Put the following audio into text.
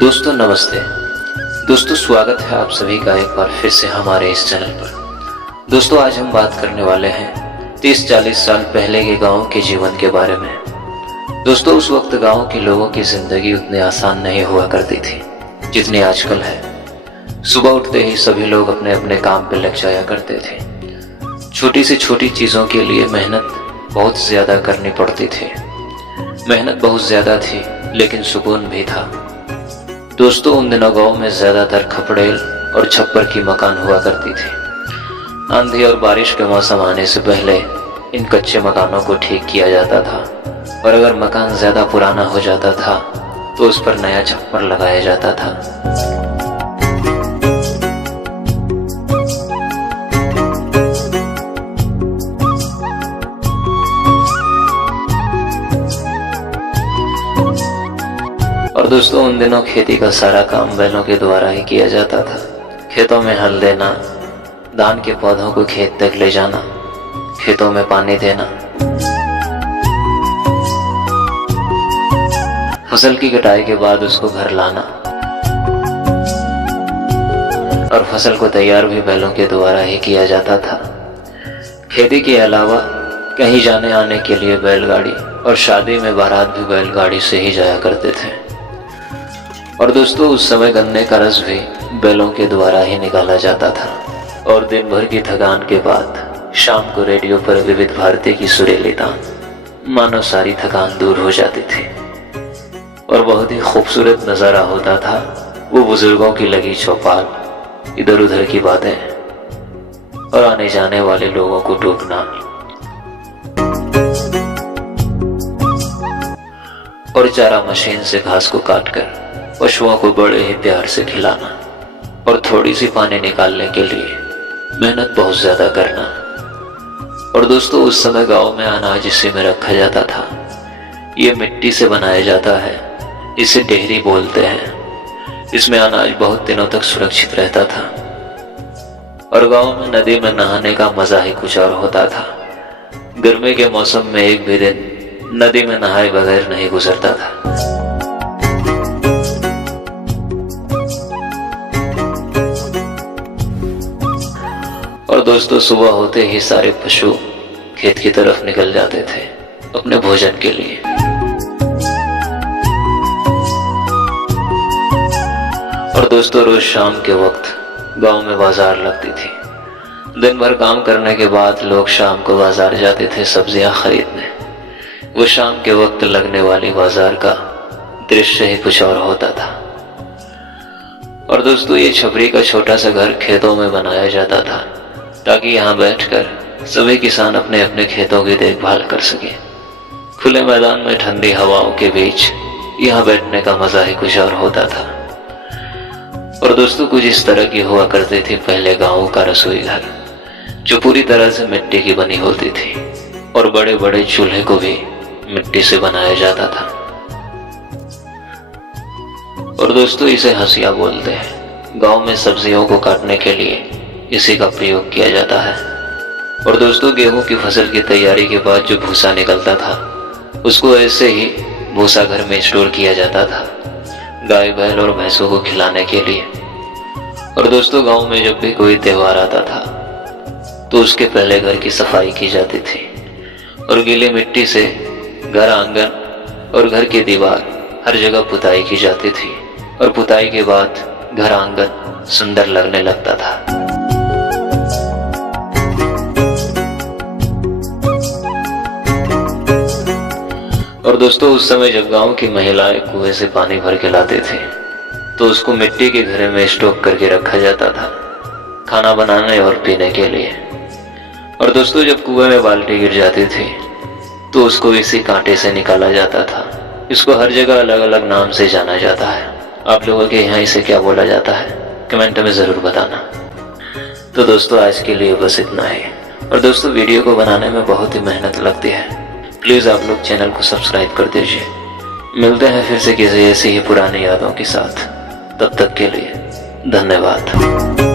दोस्तों नमस्ते। दोस्तों स्वागत है आप सभी का एक बार फिर से हमारे इस चैनल पर। दोस्तों आज हम बात करने वाले हैं 30-40 साल पहले के गांव के जीवन के बारे में। दोस्तों उस वक्त गांव के लोगों की जिंदगी उतनी आसान नहीं हुआ करती थी जितनी आजकल है। सुबह उठते ही सभी लोग अपने अपने काम पर लग जाया करते थे। छोटी से छोटी चीज़ों के लिए मेहनत बहुत ज़्यादा करनी पड़ती थी। मेहनत बहुत ज़्यादा थी लेकिन सुकून भी था। दोस्तों उन दिनों गाँव में ज़्यादातर खपड़ेल और छप्पर की मकान हुआ करती थी। आंधी और बारिश के मौसम आने से पहले इन कच्चे मकानों को ठीक किया जाता था और अगर मकान ज़्यादा पुराना हो जाता था तो उस पर नया छप्पर लगाया जाता था। और दोस्तों उन दिनों खेती का सारा काम बैलों के द्वारा ही किया जाता था। खेतों में हल देना, धान के पौधों को खेत तक ले जाना, खेतों में पानी देना, फसल की कटाई के बाद उसको घर लाना और फसल को तैयार भी बैलों के द्वारा ही किया जाता था। खेती के अलावा कहीं जाने आने के लिए बैलगाड़ी और शादी में बारात भी बैलगाड़ी से ही जाया करते थे। और दोस्तों उस समय गन्ने का रस भी बैलों के द्वारा ही निकाला जाता था। और दिन भर की थकान के बाद शाम को रेडियो पर विविध भारती की सुरीली तान मानो सारी थकान दूर हो जाती थी और बहुत ही खूबसूरत नज़ारा होता था। वो बुजुर्गों की लगी चौपाल, इधर उधर की बातें और आने जाने वाले लोगों को टोकना और चारा मशीन से घास को काटकर पशुओं को बड़े ही प्यार से खिलाना और थोड़ी सी पानी निकालने के लिए मेहनत बहुत ज्यादा करना। और दोस्तों उस समय गांव में अनाज इसी में रखा जाता था। ये मिट्टी से बनाया जाता है, इसे डेहरी बोलते हैं। इसमें अनाज बहुत दिनों तक सुरक्षित रहता था। और गांव में नदी में नहाने का मजा ही कुछ और होता था। गर्मी के मौसम में एक भी दिन नदी में नहाए बगैर नहीं गुजरता था। और दोस्तों सुबह होते ही सारे पशु खेत की तरफ निकल जाते थे अपने भोजन के लिए। और दोस्तों रोज शाम के वक्त गांव में बाजार लगती थी। दिन भर काम करने के बाद लोग शाम को बाजार जाते थे सब्जियां खरीदने। वो शाम के वक्त लगने वाली बाजार का दृश्य ही कुछ और होता था। और दोस्तों ये छपरी का छोटा सा घर खेतों में बनाया जाता था ताकि यहाँ बैठकर सभी किसान अपने अपने खेतों की देखभाल कर सके। खुले मैदान में ठंडी हवाओं के बीच यहाँ बैठने का मजा ही कुछ और होता था। और दोस्तों कुछ इस तरह की हुआ करती थी पहले गाँव का रसोई घर, जो पूरी तरह से मिट्टी की बनी होती थी और बड़े बड़े चूल्हे को भी मिट्टी से बनाया जाता था। और दोस्तों इसे हंसिया बोलते हैं। गांव में सब्जियों को काटने के लिए इसी का प्रयोग किया जाता है। और दोस्तों गेहूं की फसल की तैयारी के बाद जो भूसा निकलता था उसको ऐसे ही भूसा घर में स्टोर किया जाता था गाय बैल और भैंसों को खिलाने के लिए। और दोस्तों गांव में जब भी कोई त्योहार आता था तो उसके पहले घर की सफाई की जाती थी और गीली मिट्टी से घर आंगन और घर की दीवार हर जगह पुताई की जाती थी। और पुताई के बाद घर आंगन सुंदर लगने लगता था। और दोस्तों उस समय जब गांव की महिलाएं कुएं से पानी भर के लाते थे तो उसको मिट्टी के घड़े में स्टोक करके रखा जाता था खाना बनाने और पीने के लिए। और दोस्तों जब कुएं में बाल्टी गिर जाती थी तो उसको इसी कांटे से निकाला जाता था। इसको हर जगह अलग अलग नाम से जाना जाता है। आप लोगों के यहाँ इसे क्या बोला जाता है कमेंट में ज़रूर बताना। तो दोस्तों आज के लिए बस इतना ही। और दोस्तों वीडियो को बनाने में बहुत ही मेहनत लगती है। प्लीज़ आप लोग चैनल को सब्सक्राइब कर दीजिए। मिलते हैं फिर से किसी ऐसी ही पुरानी यादों के साथ। तब तक के लिए धन्यवाद।